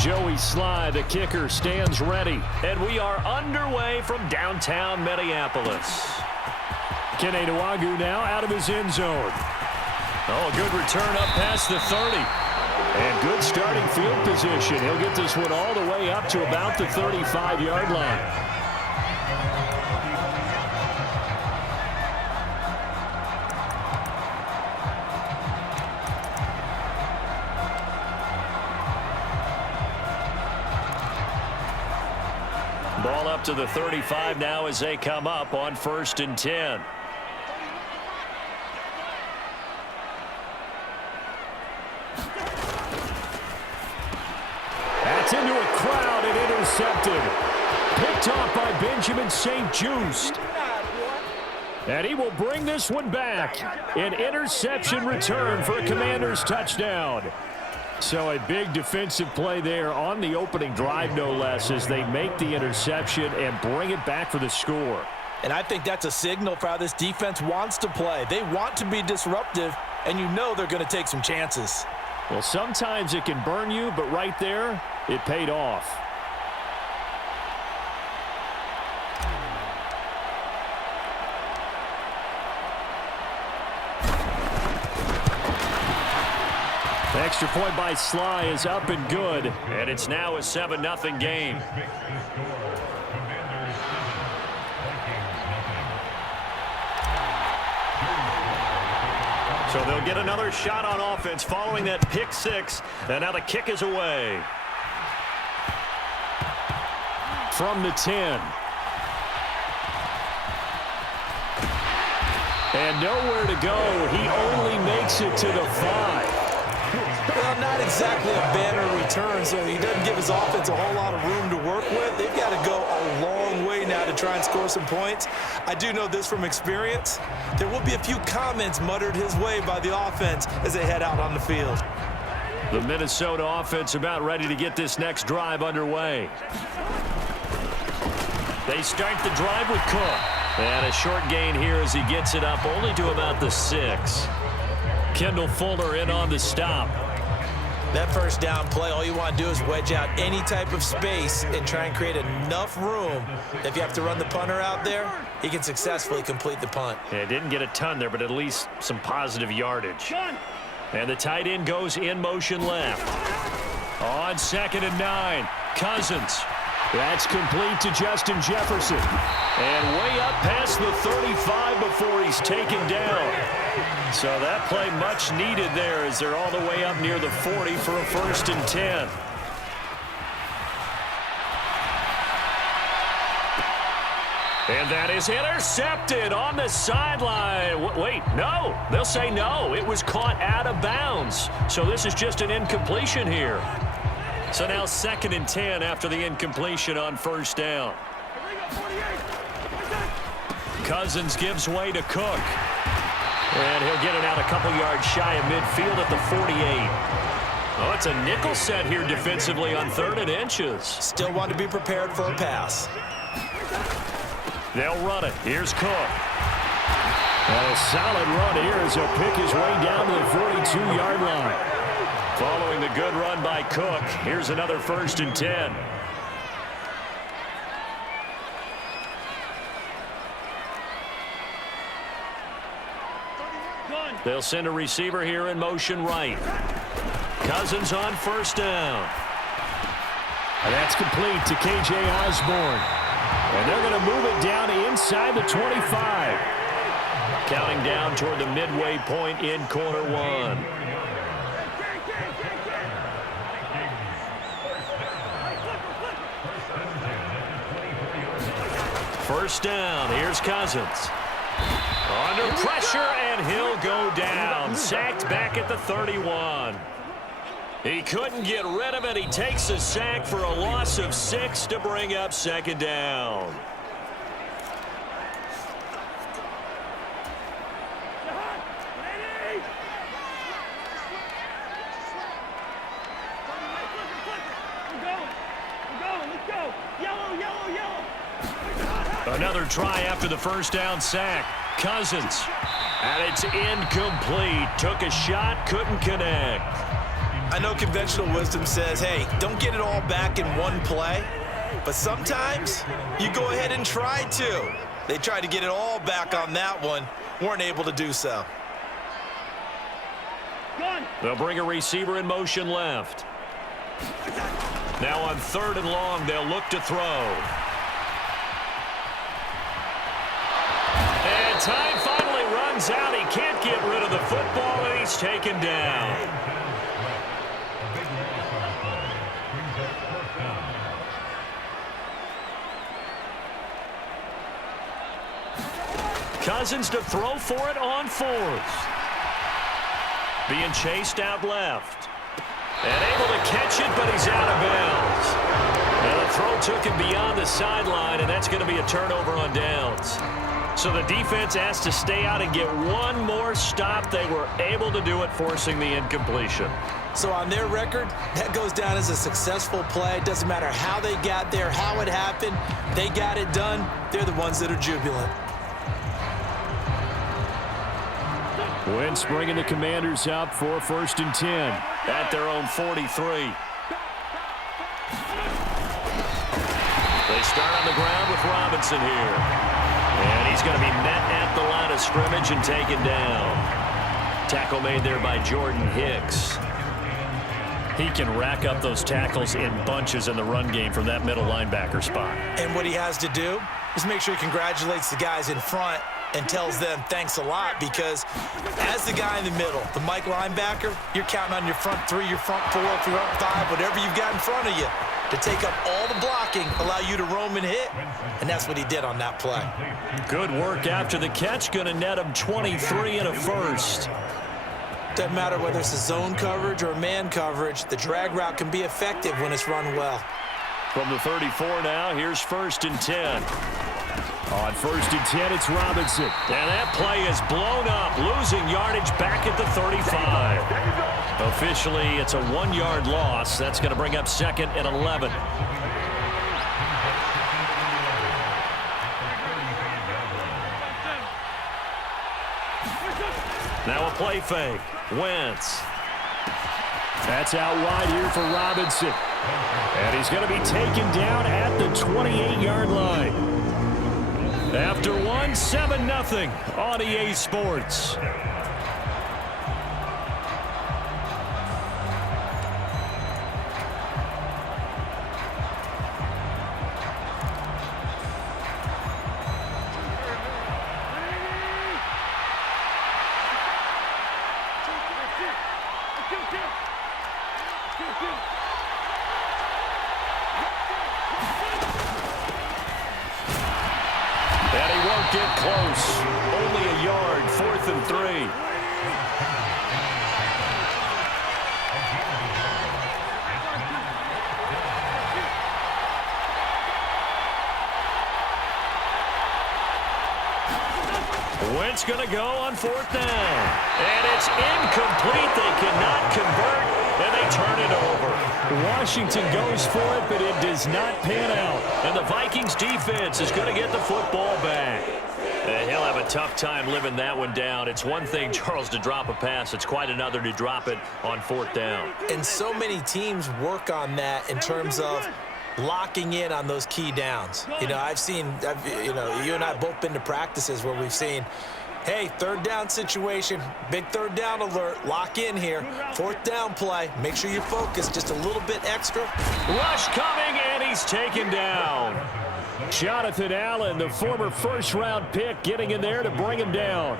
Joey Sly, the kicker, stands ready. And we are underway from downtown Minneapolis. Kene Nwangwu now out of his end zone. Oh, good return up past the 30. And good starting field position. He'll get this one all the way up to about the 35-yard line. Ball up to the 35 now as they come up on 1st and 10. That's into a crowd and intercepted. Picked off by Benjamin St-Juste. And he will bring this one back. An interception return for a Commanders touchdown. So a big defensive play there on the opening drive, no less, as they make the interception and bring it back for the score. And I think that's a signal for how this defense wants to play. They want to be disruptive, and you know they're going to take some chances. Well, sometimes it can burn you, but right there, it paid off. Extra point by Sly is up and good, and it's now a 7-0 game. So they'll get another shot on offense following that pick six, and now the kick is away. From the 10. And nowhere to go. He only makes it to the 5. Well, not exactly a banner return, so he doesn't give his offense a whole lot of room to work with. They've got to go a long way now to try and score some points. I do know this from experience. There will be a few comments muttered his way by the offense as they head out on the field. The Minnesota offense about ready to get this next drive underway. They start the drive with Cook. And a short gain here as he gets it up only to about the 6. Kendall Fuller in on the stop. That first down play, all you want to do is wedge out any type of space and try and create enough room. If you have to run the punter out there, he can successfully complete the punt. Yeah, didn't get a ton there, but at least some positive yardage. And the tight end goes in motion left. On 2nd and 9, Cousins. That's complete to Justin Jefferson. And way up past the 35 before he's taken down. So that play much needed there as they're all the way up near the 40 for a 1st and 10. And that is intercepted on the sideline. Wait, no. They'll say no. It was caught out of bounds. So this is just an incompletion here. So now 2nd and 10 after the incompletion on 1st down. Cousins gives way to Cook. And he'll get it out a couple yards shy of midfield at the 48. Oh, it's a nickel set here defensively on 3rd and inches. Still want to be prepared for a pass. They'll run it. Here's Cook. And a solid run here as he'll pick his way down to the 42-yard line. Following the good run by Cook, here's another 1st and 10. They'll send a receiver here in motion right. Cousins on 1st down. And that's complete to K.J. Osborne. And they're going to move it down inside the 25. Counting down toward the midway point in quarter 1. First down, here's Cousins. Under pressure, and he'll go down. Sacked back at the 31. He couldn't get rid of it. He takes a sack for a loss of 6 to bring up 2nd down. Another try after the 1st down sack. Cousins. And it's incomplete. Took a shot, couldn't connect. I know conventional wisdom says, hey, don't get it all back in one play. But sometimes you go ahead and try to. They tried to get it all back on that one. Weren't able to do so. They'll bring a receiver in motion left. Now on 3rd and long, they'll look to throw. And time finally runs out. He can't get rid of the football, and he's taken down. Cousins to throw for it on 4th. Being chased out left. And able to catch it, but he's out of bounds. And the throw took him beyond the sideline, and that's going to be a turnover on downs. So the defense has to stay out and get one more stop. They were able to do it, forcing the incompletion. So on their record, that goes down as a successful play. It doesn't matter how they got there, how it happened. They got it done. They're the ones that are jubilant. Wentz bringing the Commanders out for 1st and 10 at their own 43. They start on the ground with Robinson here. And he's going to be met at the line of scrimmage and taken down. Tackle made there by Jordan Hicks. He can rack up those tackles in bunches in the run game from that middle linebacker spot. And what he has to do is make sure he congratulates the guys in front and tells them thanks a lot, because as the guy in the middle, the Mike linebacker, you're counting on your front 3, your front 4, front 5, whatever you've got in front of you to take up all the blocking, allow you to roam and hit, and that's what he did on that play. Good work after the catch, going to net him 23 and a first. Doesn't matter whether it's a zone coverage or man coverage, the drag route can be effective when it's run well. From the 34 now, here's 1st and 10. On 1st and 10, it's Robinson. And that play is blown up, losing yardage back at the 35. Officially, it's a 1-yard loss. That's going to bring up 2nd and 11. Now a play fake. Wentz. That's out wide here for Robinson. And he's going to be taken down at the 28-yard line. After 7-0 on EA Sports. And he won't get close. Only a yard, 4th and 3. Wentz going to go on 4th down. And it's incomplete. They cannot convert, and they turn it over. Washington goes for it, but it does not pan out. And the Vikings defense is going to get the football back. And he'll have a tough time living that one down. It's one thing, Charles, to drop a pass. It's quite another to drop it on 4th down. And so many teams work on that in terms of locking in on those key downs. You know, you and I have both been to practices where we've seen, hey, 3rd down situation, big 3rd down alert, lock in here, 4th down play, make sure you're focused just a little bit extra. Rush coming, and he's taken down. Jonathan Allen, the former 1st-round pick, getting in there to bring him down.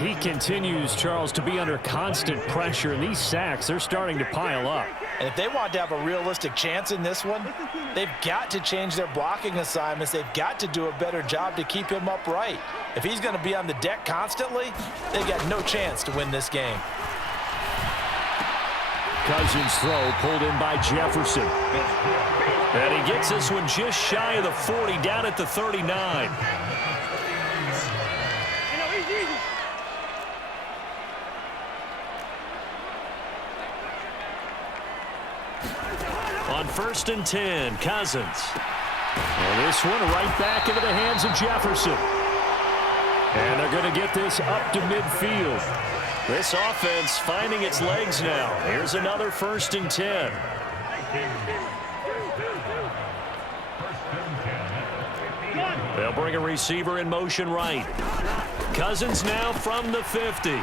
He continues, Charles, to be under constant pressure, and these sacks, they're starting to pile up. And if they want to have a realistic chance in this one, they've got to change their blocking assignments. They've got to do a better job to keep him upright. If he's going to be on the deck constantly, they've got no chance to win this game. Cousins' throw pulled in by Jefferson. And he gets this one just shy of the 40, down at the 39. On 1st and 10, Cousins. And this one right back into the hands of Jefferson. And they're going to get this up to midfield. This offense finding its legs now. Here's another 1st and 10. They'll bring a receiver in motion right. Cousins now from the 50.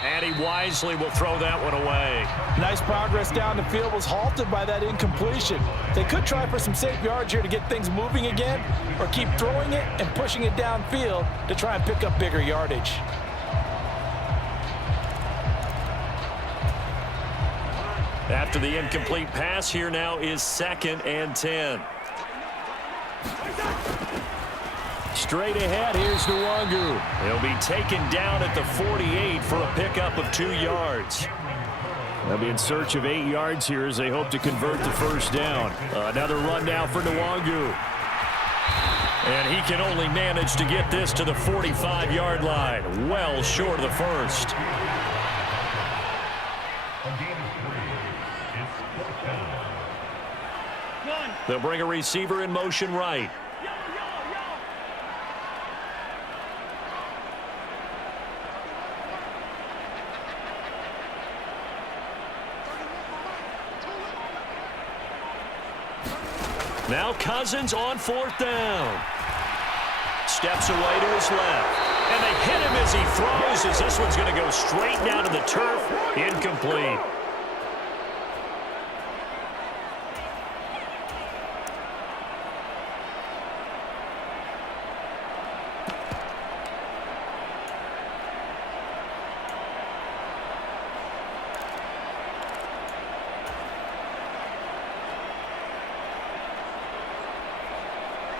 And he wisely will throw that one away. Nice progress down the field, was halted by that incompletion. They could try for some safe yards here to get things moving again, or keep throwing it and pushing it downfield to try and pick up bigger yardage. After the incomplete pass, here now is 2nd and 10. Straight ahead, here's Nwangu. He'll be taken down at the 48 for a pickup of 2 yards. They'll be in search of 8 yards here as they hope to convert the 1st down. Another run now for Nwangu. And he can only manage to get this to the 45-yard line, well short of the 1st. They'll bring a receiver in motion right. Now Cousins on 4th down. Steps away to his left. And they hit him as he throws, as this one's going to go straight down to the turf. Incomplete.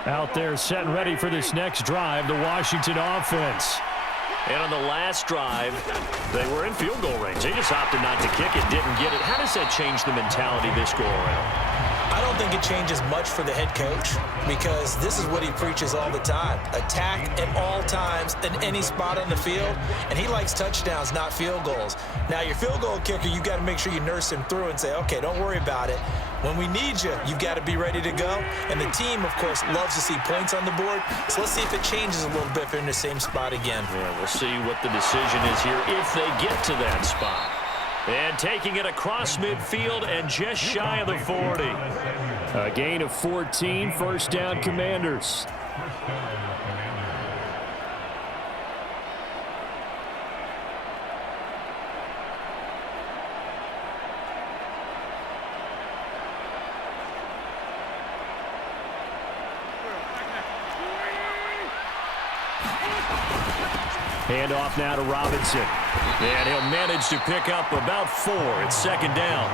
Out there set and ready for this next drive, the Washington offense. And on the last drive, they were in field goal range. They just opted not to kick it, didn't get it. How does that change the mentality this go around? I don't think it changes much for the head coach, because this is what he preaches all the time. Attack at all times in any spot on the field, and he likes touchdowns, not field goals. Now, your field goal kicker, you got to make sure you nurse him through and say, okay, don't worry about it. When we need you, you've got to be ready to go. And the team, of course, loves to see points on the board. So let's see if it changes a little bit if they're in the same spot again. Yeah, we'll see what the decision is here if they get to that spot. And taking it across midfield and just shy of the 40. A gain of 14, 1st down Commanders. Handoff now to Robinson. And he'll manage to pick up about 4. It's 2nd down.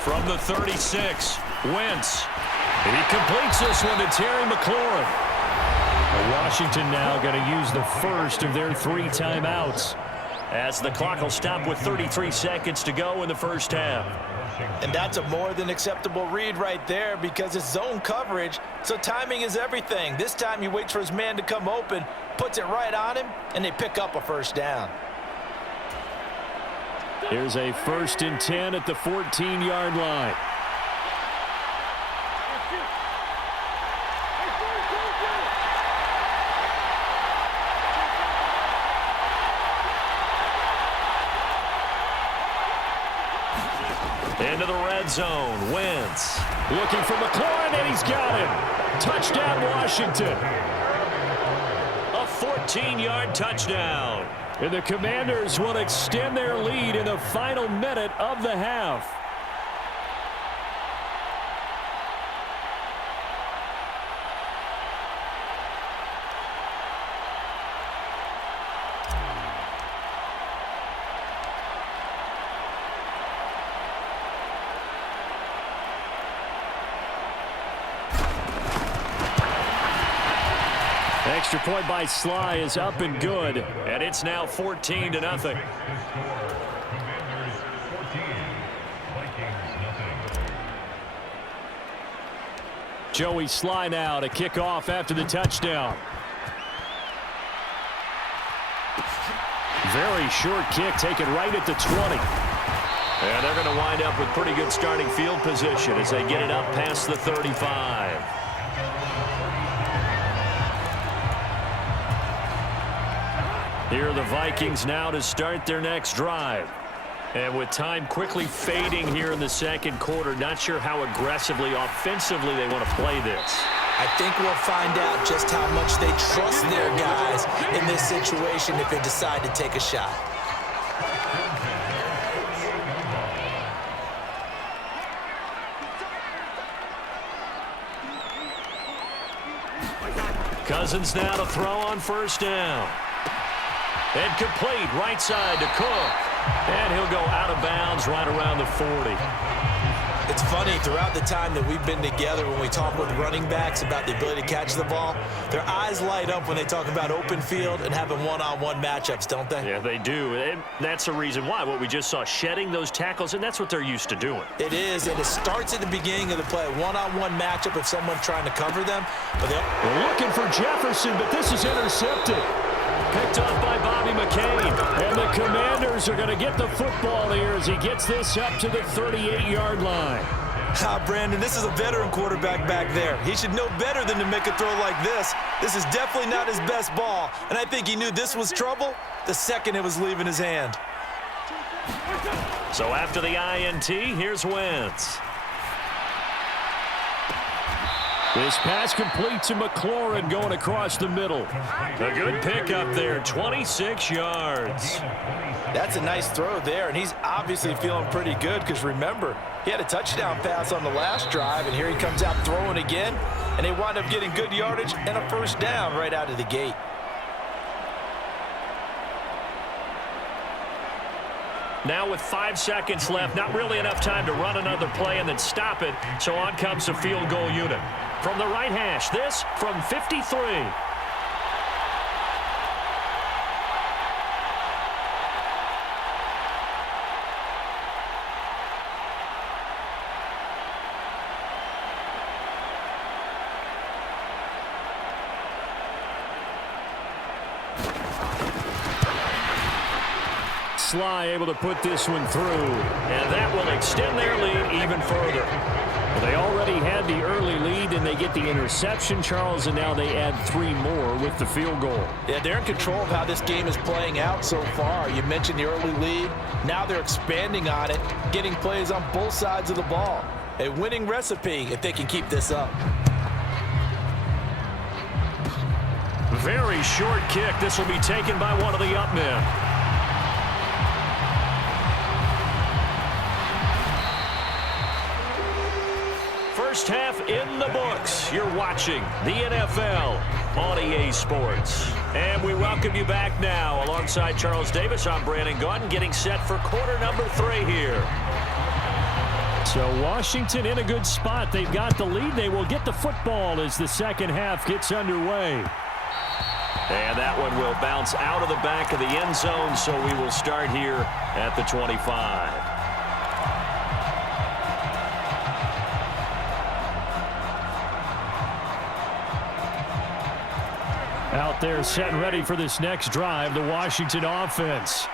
From the 36, Wentz. And he completes this one to Terry McLaurin. Washington now going to use the 1st of their 3 timeouts, as the clock will stop with 33 seconds to go in the 1st half. And that's a more than acceptable read right there, because it's zone coverage, so timing is everything. This time he waits for his man to come open, puts it right on him, and they pick up a 1st down. Here's a 1st and 10 at the 14-yard line. Into the red zone. Wentz looking for McLaurin, and he's got him. Touchdown, Washington. A 14-yard touchdown. And the Commanders will extend their lead in the final minute of the half. Extra point by Sly is up and good, and it's now 14-0. Joey Sly now to kick off after the touchdown. Very short kick taken right at the 20. And they're going to wind up with pretty good starting field position as they get it up past the 35. Here are the Vikings now to start their next drive. And with time quickly fading here in the second quarter, not sure how aggressively, offensively they want to play this. I think we'll find out just how much they trust their guys in this situation if they decide to take a shot. Cousins now to throw on first down. And complete right side to Cook. And he'll go out of bounds right around the 40. It's funny, throughout the time that we've been together, when we talk with running backs about the ability to catch the ball, their eyes light up when they talk about open field and having one-on-one matchups, don't they? Yeah, they do. And that's the reason why. What we just saw, shedding those tackles, and that's what they're used to doing. It is, and it starts at the beginning of the play. One-on-one matchup if someone's trying to cover them. But they're looking for Jefferson, but this is intercepted. Picked off by Bobby McCain. And the Commanders are going to get the football here as he gets this up to the 38-yard line. Brandon, this is a veteran quarterback back there. He should know better than to make a throw like this. This is definitely not his best ball. And I think he knew this was trouble the second it was leaving his hand. So after the INT, here's Wentz. This pass complete to McLaurin going across the middle. A good pick up there, 26 yards. That's a nice throw there, and he's obviously feeling pretty good because, remember, he had a touchdown pass on the last drive, and here he comes out throwing again, and they wind up getting good yardage and a first down right out of the gate. Now with 5 seconds left, not really enough time to run another play and then stop it, so on comes the field goal unit. From the right hash, this from 53. Sly able to put this one through, and that will extend their lead even further. Well, they already had the early lead, and they get the interception, Charles, and now they add 3 more with the field goal. Yeah, they're in control of how this game is playing out so far. You mentioned the early lead. Now they're expanding on it, getting plays on both sides of the ball. A winning recipe if they can keep this up. Very short kick. This will be taken by one of the up men. First half in the books. You're watching the NFL on EA Sports. And we welcome you back now. Alongside Charles Davis, I'm Brandon Gaudin, getting set for quarter number 3 here. So Washington in a good spot. They've got the lead. They will get the football as the second half gets underway. And that one will bounce out of the back of the end zone, so we will start here at the 25. Out there set and ready for this next drive, the Washington offense.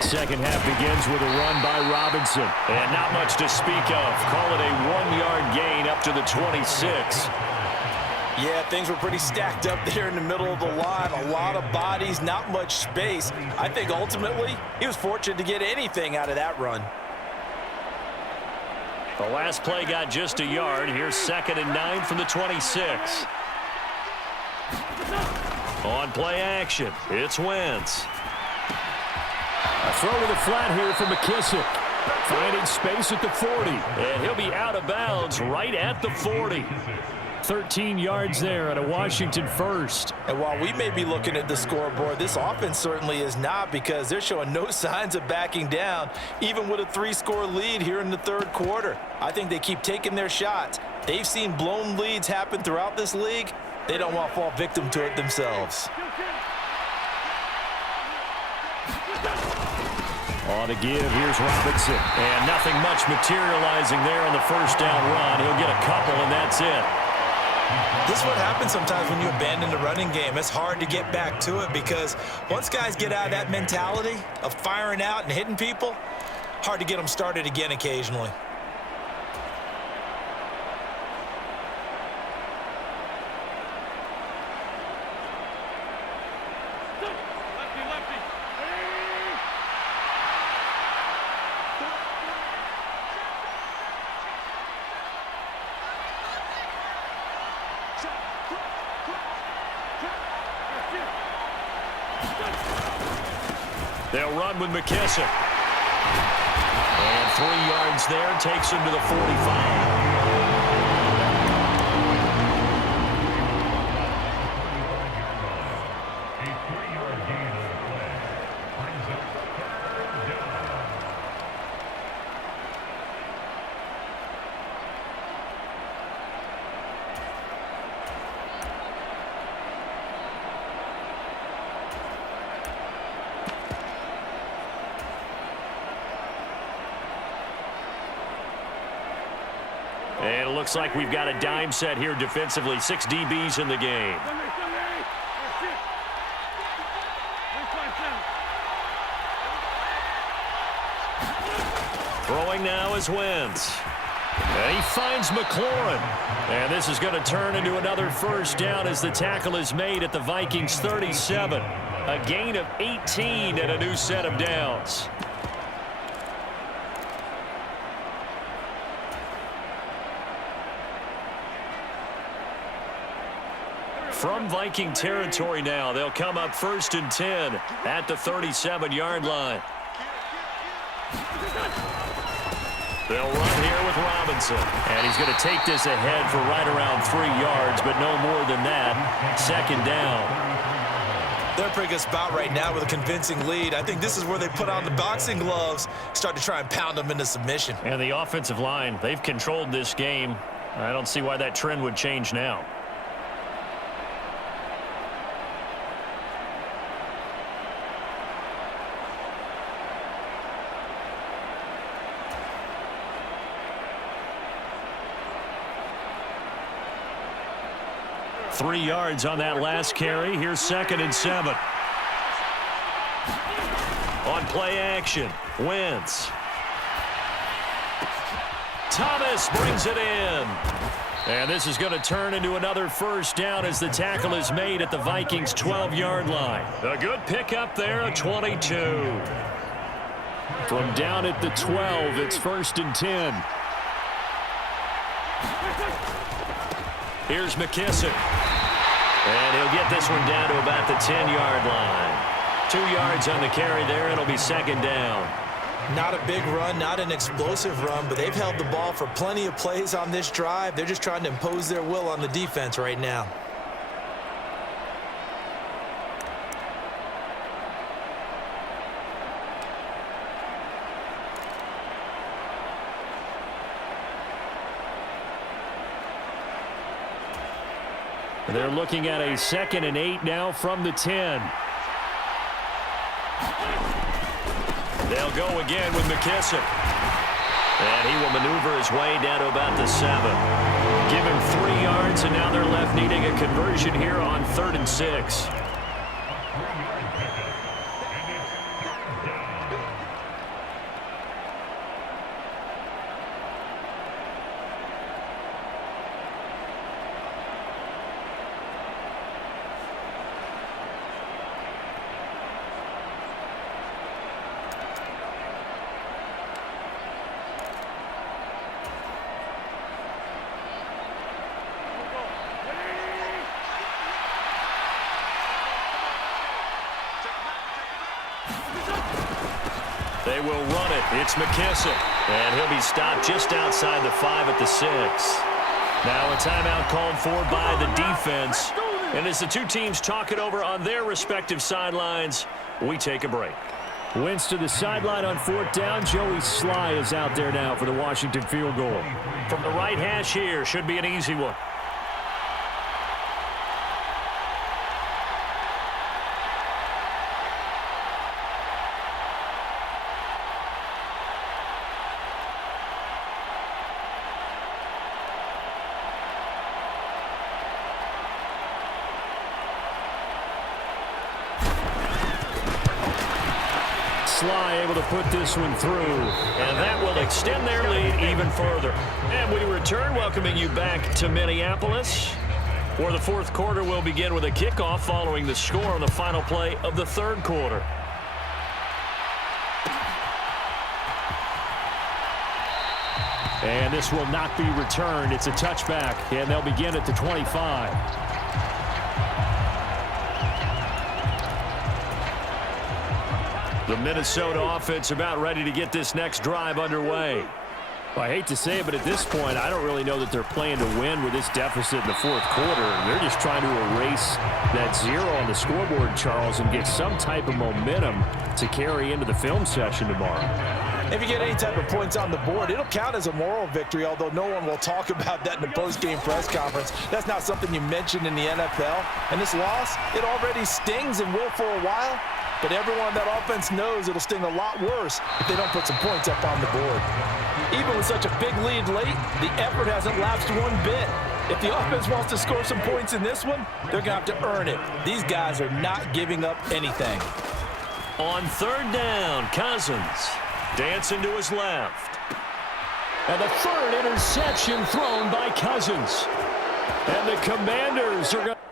Second half begins with a run by Robinson. And not much to speak of. Call it a 1-yard gain up to the 26. Yeah, things were pretty stacked up there in the middle of the line. A lot of bodies, not much space. I think ultimately he was fortunate to get anything out of that run. The last play got just a yard. Here's 2nd and 9 from the 26. On play action, it's Wentz. A throw to the flat here from McKissick. Finding space at the 40. And he'll be out of bounds right at the 40. 13 yards there at a Washington first. And while we may be looking at the scoreboard, this offense certainly is not, because they're showing no signs of backing down, even with a 3-score lead here in the third quarter. I think they keep taking their shots. They've seen blown leads happen throughout this league. They don't want to fall victim to it themselves. On the give, here's Robinson. And nothing much materializing there on the first down run. He'll get a couple, and that's it. This is what happens sometimes when you abandon the running game. It's hard to get back to it because once guys get out of that mentality of firing out and hitting people, hard to get them started again occasionally. They'll run with McKissick. And 3 yards there takes him to the 45. And it looks like we've got a dime set here defensively. 6 DBs in the game. Throwing now is Wentz. And he finds McLaurin. And this is going to turn into another first down as the tackle is made at the Vikings 37. A gain of 18 and a new set of downs. From Viking territory now, they'll come up 1st and 10 at the 37-yard line. They'll run here with Robinson. And he's going to take this ahead for right around 3 yards, but no more than that. 2nd down. They're a pretty good spot right now with a convincing lead. I think this is where they put on the boxing gloves, start to try and pound them into submission. And the offensive line, they've controlled this game. I don't see why that trend would change now. Three yards on that last carry. Here's 2nd and 7. On play action, Wentz. Thomas brings it in. And this is going to turn into another first down as the tackle is made at the Vikings 12-yard line. A good pickup there, a 22. From down at the 12, it's 1st and 10. Here's McKissick. And he'll get this one down to about the 10-yard line. 2 yards on the carry there. It'll be 2nd down. Not a big run, not an explosive run, but they've held the ball for plenty of plays on this drive. They're just trying to impose their will on the defense right now. They're looking at a 2nd and 8 now from the 10. They'll go again with McKissick. And he will maneuver his way down to about the 7. Give him 3 yards, and now they're left needing a conversion here on 3rd and 6. They will run it. It's McKissick. And he'll be stopped just outside the 5 at the 6. Now a timeout called for by the defense. And as the two teams talk it over on their respective sidelines, we take a break. Wentz to the sideline on 4th down. Joey Sly is out there now for the Washington field goal. From the right hash here, should be an easy one. Sly able to put this one through. And that will extend their lead even further. And we return, welcoming you back to Minneapolis, where the fourth quarter will begin with a kickoff following the score on the final play of the third quarter. And this will not be returned. It's a touchback, and they'll begin at the 25. The Minnesota offense about ready to get this next drive underway. Well, I hate to say it, but at this point, I don't really know that they're playing to win with this deficit in the fourth quarter. They're just trying to erase that zero on the scoreboard, Charles, and get some type of momentum to carry into the film session tomorrow. If you get any type of points on the board, it'll count as a moral victory, although no one will talk about that in the post-game press conference. That's not something you mentioned in the NFL. And this loss, it already stings and will for a while, but everyone on that offense knows it'll sting a lot worse if they don't put some points up on the board. Even with such a big lead late, the effort hasn't lapsed one bit. If the offense wants to score some points in this one, they're going to have to earn it. These guys are not giving up anything. On third down, Cousins dancing to his left. And the third interception thrown by Cousins. And the Commanders are going to